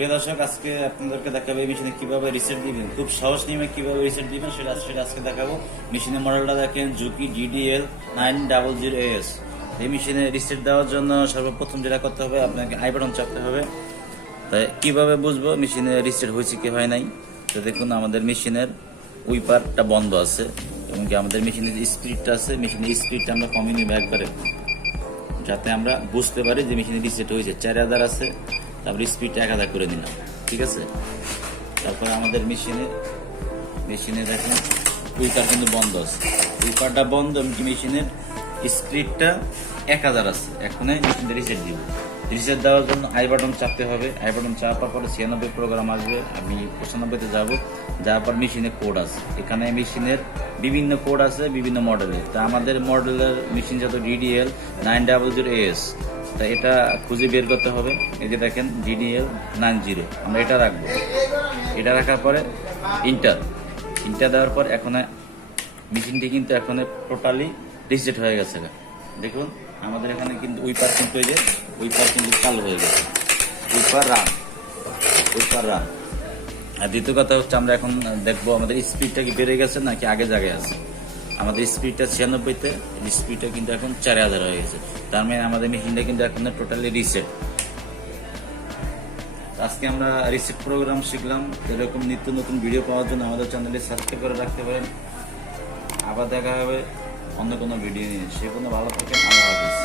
প্রিয় দর্শক, আজকে আপনাদেরকে দেখাবো এই মেশিনে কিভাবে রিসেট দিবেন, খুব সহজ নিয়মে কিভাবে রিসেট দিবেন সেটা আজকে দেখাবো। মেশিনের মডেলটা দেখেন জুকি DDL900A-S। এই মেশিনে রিসেট দেওয়ার জন্য সর্বপ্রথম যেটা করতে হবে, আপনাকে আই বাটন চাপতে হবে। তাই কিভাবে বুঝবো মেশিনে রিসেট হয়েছে কি হয় নাই? তো দেখুন, আমাদের মেশিনের উইপারটা বন্ধ আছে এবং কি আমাদের মেশিনের যে স্পিডটা আছে, মেশিনের স্পিডটা আমরা কমিয়ে নিব একবারে, যাতে আমরা বুঝতে পারি যে মেশিনে রিসেট হয়েছে। 4000 আছে, তারপরে স্পিডটা 1000 করে নিলাম, ঠিক আছে। তারপরে আমাদের মেশিনে দেখেন উইপার কিন্তু বন্ধ আছে, উইপারটা বন্ধ এবং কি মেশিনের স্পিডটা 1000 আছে। এখন মেশিনটা রিসেট দিব। রিসেট দেওয়ার জন্য আই বাটন চাপতে হবে। আই বাটন চাপার পরে 96 প্রোগ্রাম আসবে, আমি 95-তে যাবো। যাওয়ার পর মেশিনে কোড আছে, এখানে মেশিনের বিভিন্ন কোড আছে বিভিন্ন মডেলের। তা আমাদের মডেলের মেশিন যত DDL900A-S, তা এটা খুঁজে বের করতে হবে। এই যে দেখেন DDL90, আমরা এটা রাখবো। এটা রাখার পরে ইন্টার দেওয়ার পর এখন মেশিনটি কিন্তু এখন টোটালি রিসেট হয়ে গেছে। দেখুন আমাদের এখানে কিন্তু উইপার কিন্তু চালু হয়ে গেছে, উইপার রান। আর দ্বিতীয় কথা হচ্ছে, আমরা এখন দেখবো আমাদের স্পিডটা কি বেড়ে গেছে নাকি আগে জায়গায় আছে। আমাদের স্পিডটা 96-তে, স্পিডটা কিন্তু এখন 4000 হয়ে গেছে। তার মানে আমাদের মেশিনটা কিন্তু এখন টোটালি রিসেট। আজকে আমরা রিসেট প্রোগ্রাম শিখলাম। এরকম নিত্য নতুন ভিডিও পাওয়ার জন্য আমাদের চ্যানেলটি সাবস্ক্রাইব করে রাখতে পারেন। আবার দেখা হবে অন্য কোনো ভিডিও নিয়ে। সে কোনো ভালো থাকেন, আল্লাহ হাফেজ।